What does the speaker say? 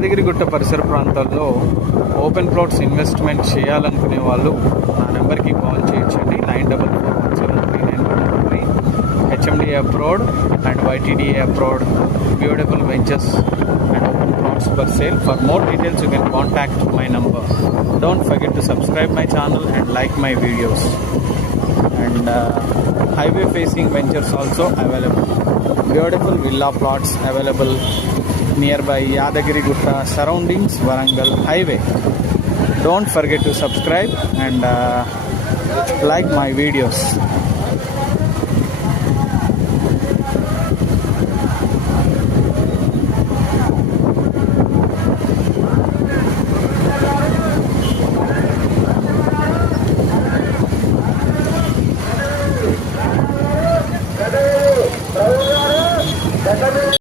యాదగిరిగుట్ట పరిసర ప్రాంతాల్లో open plots investment చేయాలనుకునే వాళ్ళు నా నెంబర్కి కాల్ చేయొచ్చండి. 9441739113. HMDA approved and YTDA approved. Beautiful ventures and open plots for sale. For more details you can contact my number. Don't forget to subscribe my channel and like my videos. And highway facing ventures also available. Beautiful villa plots available nearby Yadagirigutta surroundings, Warangal highway. Don't forget to subscribe and like my videos.